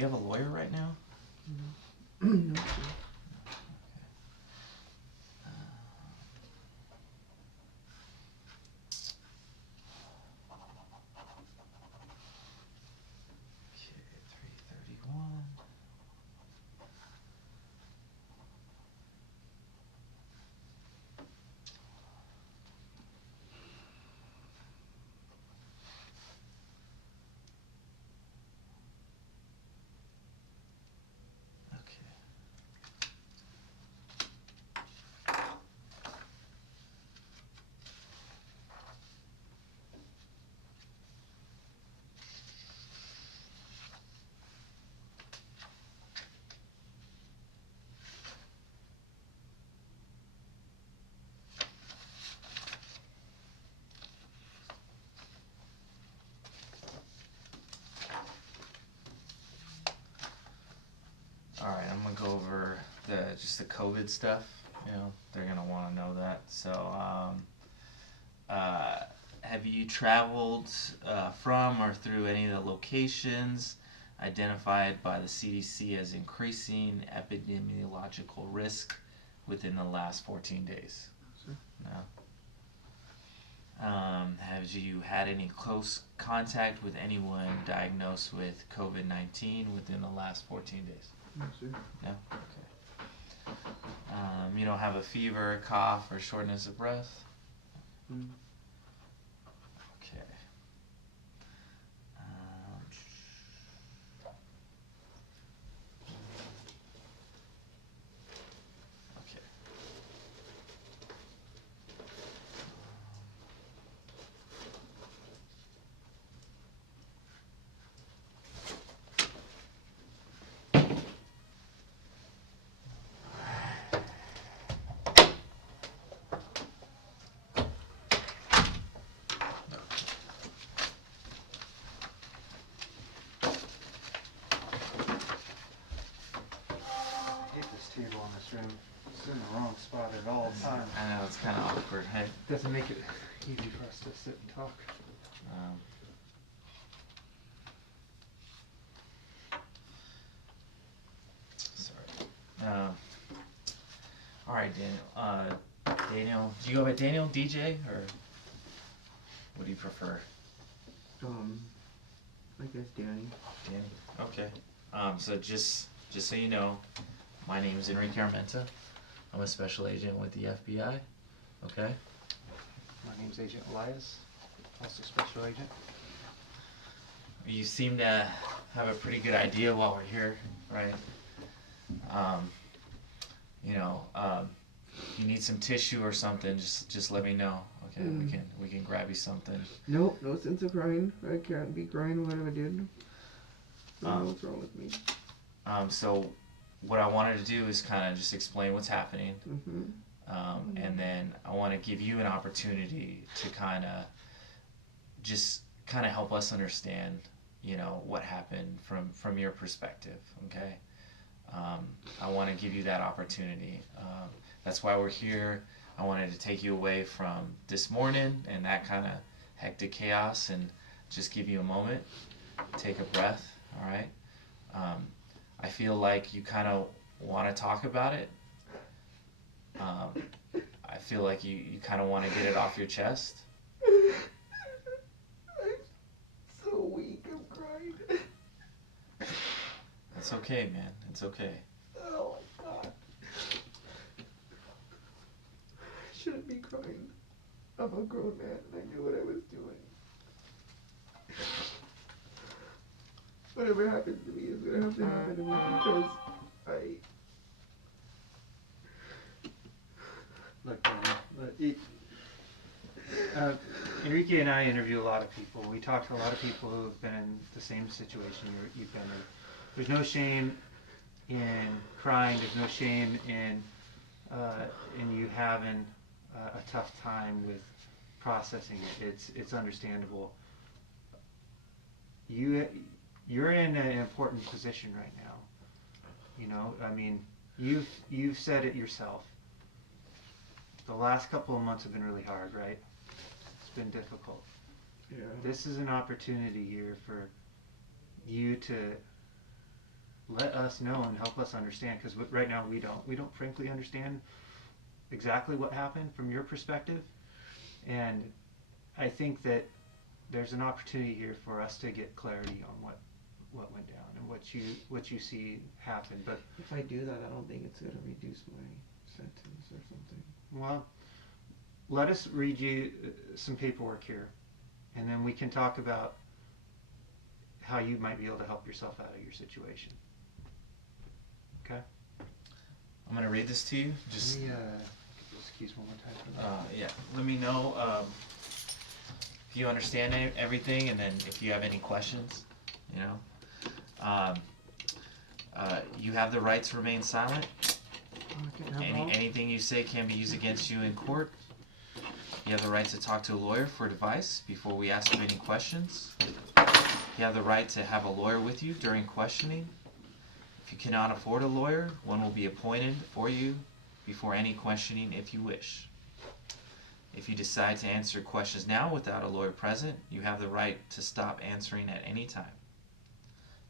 you have a lawyer right now? No. Okay, 331. Okay. Alright, I'm gonna go over just the COVID stuff. You know, they're gonna want to know that. So, have you traveled from or through any of the locations identified by the CDC as increasing epidemiological risk within the last 14 days? Sure. No. Have you had any close contact with anyone diagnosed with COVID-19 within the last 14 days? No, sir. No? Okay. You don't have a fever, cough, or shortness of breath? Mm. Okay. Okay. I hate this table in this room. It's in the wrong spot at all times. I know, it's kind of awkward, hey? Doesn't make it easy for us to sit and talk. Sorry. Alright, Daniel. Daniel, do you go by Daniel, DJ, or what do you prefer? I guess Danny. Danny? Okay. So just so you know, my name is Enrique Armenta. I'm a special agent with the FBI. Okay? My name's Agent Elias, also special agent. You seem to have a pretty good idea while we're here, right? If you need some tissue or something, just let me know. Okay, we can grab you something. Nope, no sense of crying. I can't be crying what I did. I don't know what's wrong with me. So what I wanted to do is kind of just explain what's happening. Mm-hmm. And then I want to give you an opportunity to kind of help us understand, what happened from your perspective, okay? I want to give you that opportunity. That's why we're here. I wanted to take you away from this morning and that kind of hectic chaos and just give you a moment, take a breath, all right? I feel like you kind of want to talk about it. I feel like you kind of want to get it off your chest. I'm so weak, I'm crying. It's okay, man. It's okay. Oh my god. I shouldn't be crying. I'm a grown man and I knew what I was doing. Whatever happens to me is gonna have to happen to me because Look, Enrique and I interview a lot of people. We talk to a lot of people who have been in the same situation you've been in. There's no shame in crying. There's no shame in you having a tough time with processing it. It's understandable. You're in an important position right now. I mean, you've said it yourself. The last couple of months have been really hard, right? It's been difficult. yeah. This is an opportunity here for you to let us know and help us understand, because right now we don't frankly understand exactly what happened from your perspective. And I think that there's an opportunity here for us to get clarity on what went down and what you see happen. But If I do that, I don't think it's gonna reduce my sentence or something. well, let us read you some paperwork here, and then we can talk about how you might be able to help yourself out of your situation. Okay? I'm gonna read this to you. Just Let me get those keys one more time. yeah. Let me know if you understand everything, and then if you have any questions. You know, you have the right to remain silent. I can have all. Anything you say can be used against you in court. You have the right to talk to a lawyer for advice before we ask you any questions. You have the right to have a lawyer with you during questioning. If you cannot afford a lawyer, one will be appointed for you before any questioning if you wish. If you decide to answer questions now without a lawyer present, you have the right to stop answering at any time.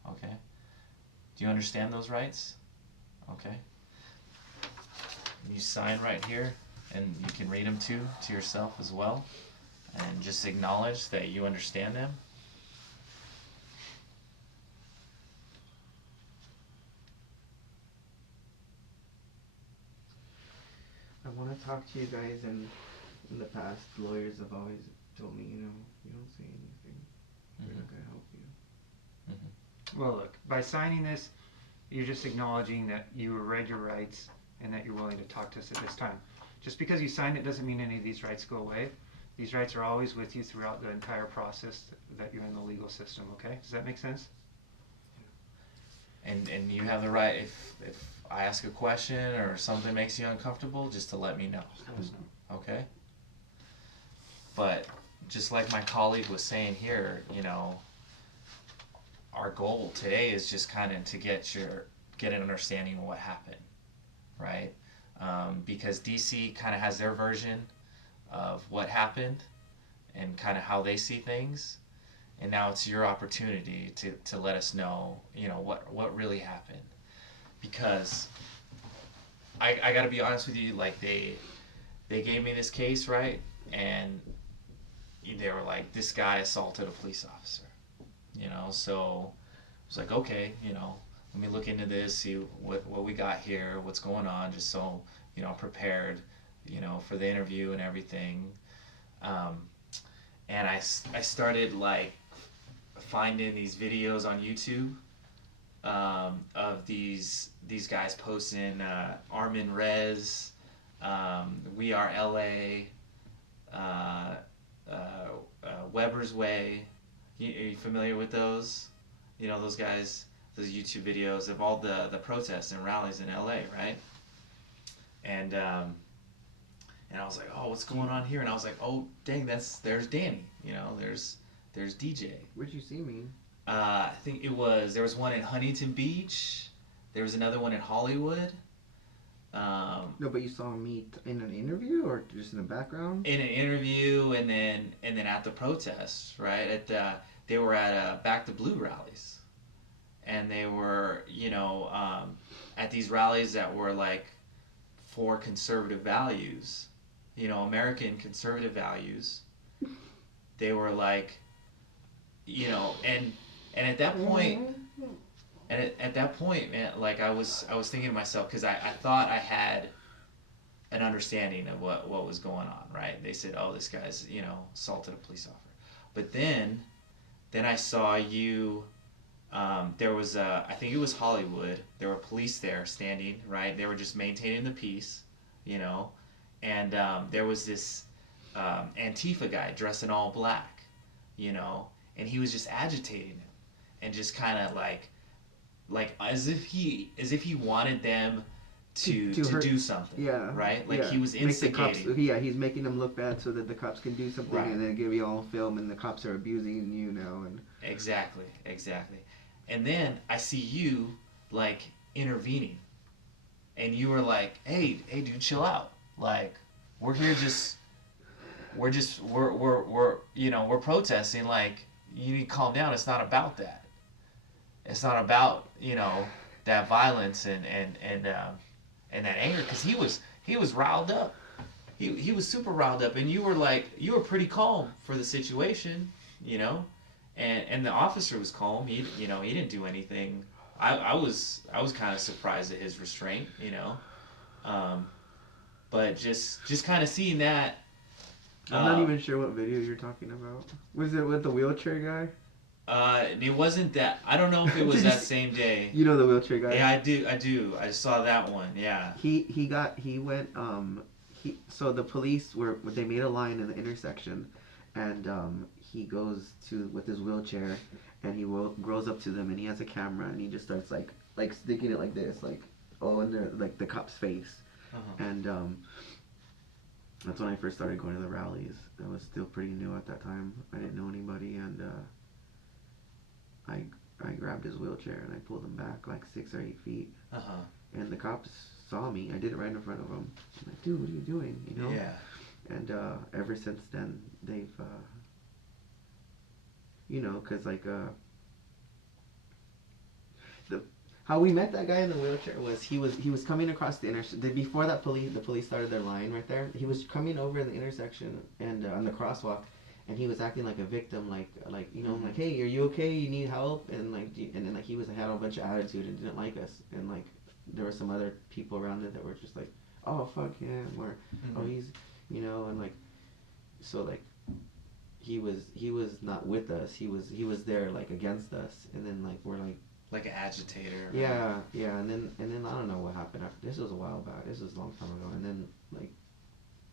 Okay? Do you understand those rights? Okay. You sign right here, and you can read them to yourself as well, and just acknowledge that you understand them. I want to talk to you guys, and in the past, lawyers have always told me, you don't say anything. We're not gonna help you. Well, look, by signing this, you're just acknowledging that you read your rights and that you're willing to talk to us at this time. Just because you signed it doesn't mean any of these rights go away. These rights are always with you throughout the entire process that you're in the legal system, okay? Does that make sense? And you have the right, if I ask a question or something makes you uncomfortable, just to let me know. Let us know. Okay? But just like my colleague was saying here, our goal today is just kind of to get an understanding of what happened, right? Because DC kind of has their version of what happened and kind of how they see things, and now it's your opportunity to let us know, what really happened. Because I got to be honest with you, like they gave me this case, right? And they were like, this guy assaulted a police officer, so I was like, okay, let me look into this, see what we got here, what's going on, just so, I'm prepared, for the interview and everything. And I started like finding these videos on YouTube of these guys posting Armin Rez, We Are LA, Weber's Way. Are you familiar with those? Those guys, those YouTube videos of all the protests and rallies in LA, right? And I was like, oh, what's going on here? And I was like, oh, dang, there's Danny. There's DJ. Where'd you see me? I think there was one in Huntington Beach. There was another one in Hollywood. No, but you saw me in an interview or just in the background? In an interview, and then at the protests, right? They were at Back the Blue rallies, and they were at these rallies that were like for conservative values, American conservative values. They were like, and at that point. And at that point, man, like I was thinking to myself, because I thought I had an understanding of what was going on, right? They said, oh, this guy's, assaulted a police officer. But then I saw you, there was, I think it was Hollywood, there were police there standing, right? They were just maintaining the peace, and there was this Antifa guy dressed in all black, and he was just agitating him and just kind of like as if he wanted them to do something. Yeah. Right? Like yeah. he was instigating. He's making them look bad so that the cops can do something, Right. and then give you all film, and the cops are abusing you now. And Exactly. And then I see you like intervening, and you were like, hey dude, chill out. Like we're here we're protesting. Like you need to calm down. It's not about that. It's not about that violence and that anger, because he was riled up. He was super riled up, and you were pretty calm for the situation, you know, and the officer was calm. He didn't do anything. I was kind of surprised at his restraint, you know, but just kind of seeing that. I'm not even sure what video you're talking about. Was it with the wheelchair guy? It wasn't that. I don't know if it was that same day. You know the wheelchair guy? Yeah, I do. I saw that one. Yeah. So the police they made a line in the intersection, and he goes with his wheelchair, and he grows up to them, and he has a camera, and he just starts like sticking it like this, like in like the cop's face, and that's when I first started going to the rallies. I was still pretty new at that time. I didn't know anybody, and I grabbed his wheelchair and I pulled him back like 6 or 8 feet. And the cops saw me. I did it right in front of them. I'm like, dude, what are you doing? You know? Yeah. And ever since then, they've, you know, cause like how we met that guy in the wheelchair was he was coming across the intersection before the police started their line right there. He was coming over the intersection and on the crosswalk. And he was acting like a victim, like you know, like, hey, are you okay? You need help? And then like he had a bunch of attitude and didn't like us. And like there were some other people around it that were just like, oh fuck him, or oh he's, you know, and like so like he was not with us. He was there like against us. And then like we're like an agitator. Yeah. And then I don't know what happened after. This was a while back. This was a long time ago. And then like.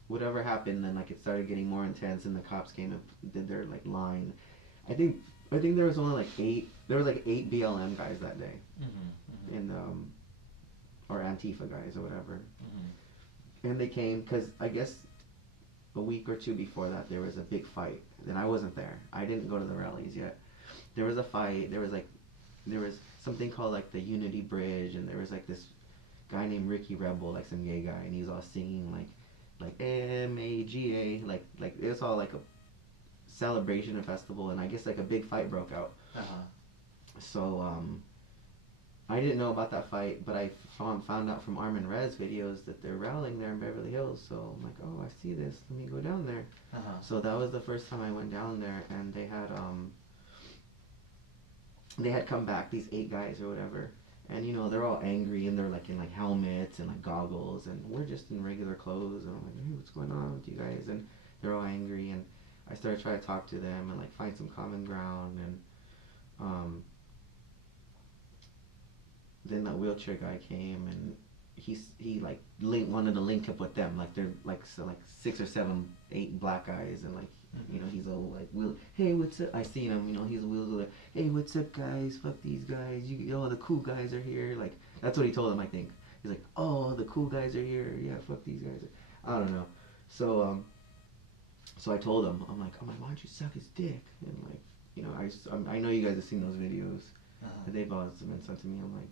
Whatever happened, then like it started getting more intense, and the cops came and did their like line. I think there was only like 8. There was like 8 BLM guys that day, and or Antifa guys or whatever. And they came because I guess a week or 2 before that there was a big fight, and I wasn't there. I didn't go to the rallies yet. There was a fight. There was something called like the Unity Bridge, and there was like this guy named Ricky Rebel, like some gay guy, and he was all singing like MAGA, like it was all like a celebration and festival, and I guess like a big fight broke out. So I didn't know about that fight, but I found out from Armin Rez videos that they're rallying there in Beverly Hills. So I'm like, oh, I see this. Let me go down there. So that was the first time I went down there, and they had come back, these 8 guys or whatever. And you know, they're all angry, and they're like in like helmets and like goggles, and we're just in regular clothes, and I'm like, hey, what's going on with you guys? And they're all angry, and I started trying to talk to them and like find some common ground, and then that wheelchair guy came, and he like wanted to link up with them, like they're like 6 or 7, 8 black guys, and like you know, he's all like, hey, what's up? I seen him, you know, he's like, hey, what's up, guys? Fuck these guys. The cool guys are here. Like, that's what he told them, I think. He's like, oh, the cool guys are here. Yeah, fuck these guys. I don't know. So I told him, I'm like, why don't you suck his dick? And like, you know, I know you guys have seen those videos. They've always been sent to me. I'm like,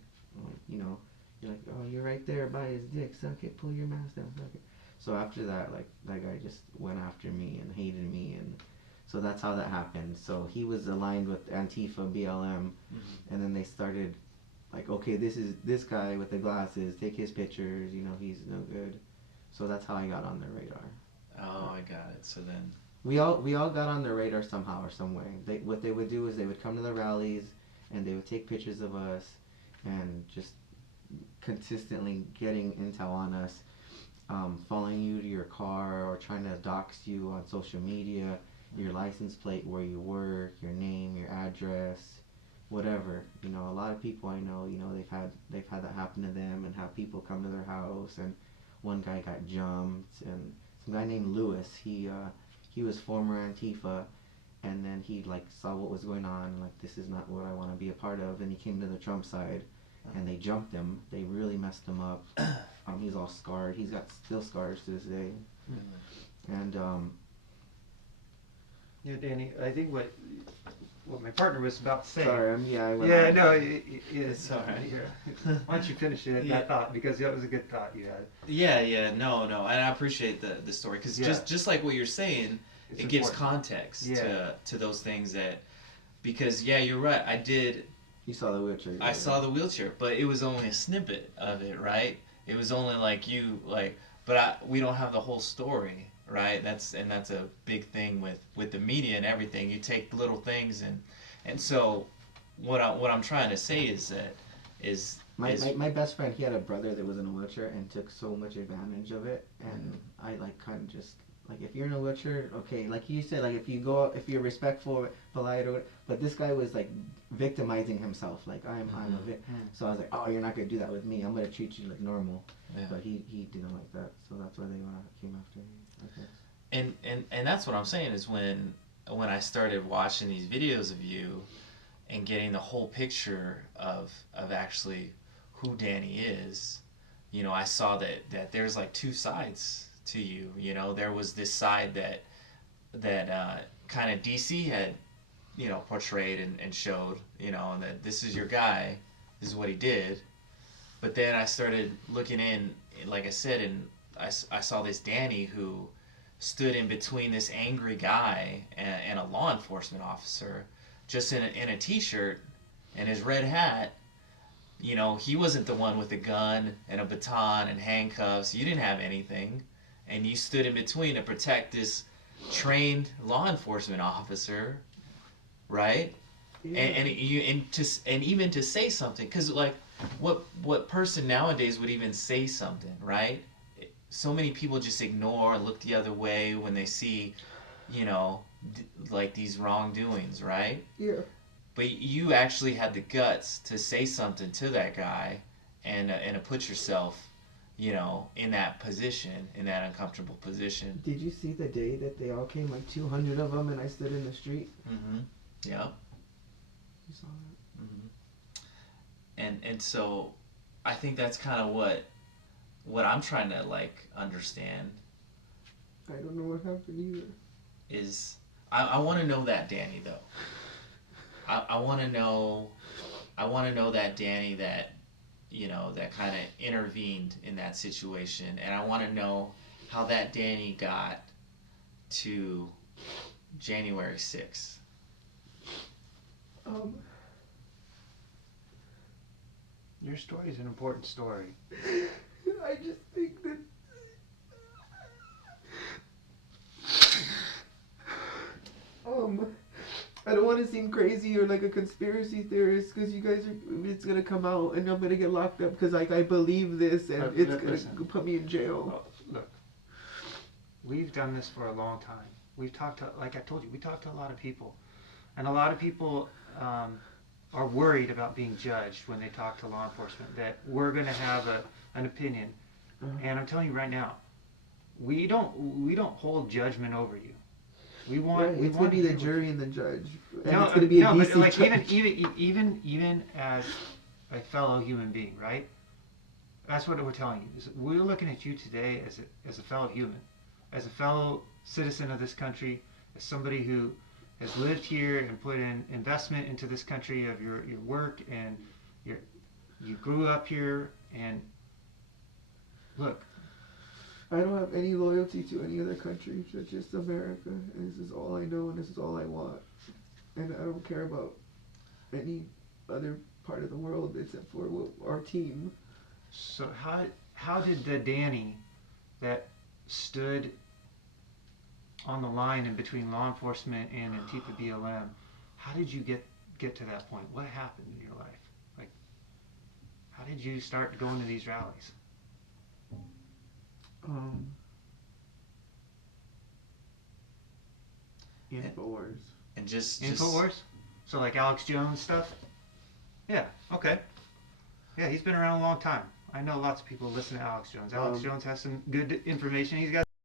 you know, you're like, oh, you're right there by his dick. Suck it. Pull your mask down. Suck it. So after that, like, that guy just went after me and hated me, and so that's how that happened. So he was aligned with Antifa and BLM, and then they started, like, okay, this guy with the glasses, take his pictures, you know, he's no good. So that's how I got on their radar. Oh, I got it. So then we all got on their radar somehow or some way. What they would do is they would come to the rallies, and they would take pictures of us, and just consistently getting intel on us. Following you to your car, or trying to dox you on social media, your license plate, where you work, your name, your address, whatever. You know, a lot of people I know, you know, they've had that happen to them, and have people come to their house. And one guy got jumped, and some guy named Lewis, he was former Antifa, and then he like saw what was going on, like, this is not what I want to be a part of, and he came to the Trump side, and they jumped him. They really messed him up. He's all scarred. He's got still scars to this day. And yeah, Danny, I think what my partner was about to say. Sorry, it's all right. Yeah. Why don't you finish that thought, because that was a good thought you had. Yeah, no, and I appreciate the story, because just like what you're saying, it's it gives context to those things, that because you're right. You saw the wheelchair. I saw the wheelchair, but it was only a snippet of it, right? It was only like we don't have the whole story, right? That's a big thing with the media and everything. You take little things and so what I'm trying to say is that my best friend, he had a brother that was in a wheelchair and took so much advantage of it, and I like kind of just like, if you're in a wheelchair, okay, like you said, like if you're respectful, polite, or but this guy was like victimizing himself, like I'm a so I was like, oh, you're not gonna do that with me, I'm gonna treat you like normal. Yeah. But he didn't like that, so that's why they came after him, I guess. And that's what I'm saying is when I started watching these videos of you and getting the whole picture of actually who Danny is, you know, I saw that there's like two sides to you. You know, there was this side that kind of DC had, you know, portrayed and showed, you know, and that this is your guy, this is what he did. But then I started looking in, like I said, and I saw this Danny who stood in between this angry guy and a law enforcement officer, just in a t-shirt and his red hat. You know, he wasn't the one with a gun and a baton and handcuffs. You didn't have anything, and you stood in between to protect this trained law enforcement officer, right? Yeah. And even to say something, because like what person nowadays would even say something, right? So many people just ignore and look the other way when they see, you know, like these wrongdoings, right? Yeah. But you actually had the guts to say something to that guy and to put yourself, you know, in that position, in that uncomfortable position. Did you see the day that they all came, like 200 of them, and I stood in the street? Mm-hmm. Yeah. You saw that? Mm-hmm. And so I think that's kind of what I'm trying to like understand. I don't know what happened either. Is I want to know that Danny though. I want to know that Danny that, you know, that kind of intervened in that situation, and I want to know how that Danny got to January 6th. Your story is an important story. I just think that I don't want to seem crazy or like a conspiracy theorist, because you guys it's gonna come out and I'm gonna get locked up because like I believe this and it's gonna put me in jail. Well, look, we've done this for a long time. We've talked to, like I told you, we talked to a lot of people, and a lot of people are worried about being judged when they talk to law enforcement, that we're gonna have an opinion. And I'm telling you right now, we don't hold judgment over you. It's gonna be the jury and the judge. And no, it's gonna be a DC but like judge. even as a fellow human being, right? That's what we're telling you. Is we're looking at you today as a fellow human, as a fellow citizen of this country, as somebody who has lived here and put in investment into this country of your work, and you grew up here, and look. I don't have any loyalty to any other country, just America. And this is all I know, and this is all I want. And I don't care about any other part of the world except for our team. So how did the Danny that stood on the line in between law enforcement and Antifa BLM, how did you get to that point? What happened in your life? Like, how did you start going to these rallies? Infowars. And just Infowars? So like Alex Jones stuff? Yeah, okay. Yeah, he's been around a long time. I know lots of people listen to Alex Jones. Alex Jones has some good information. He's got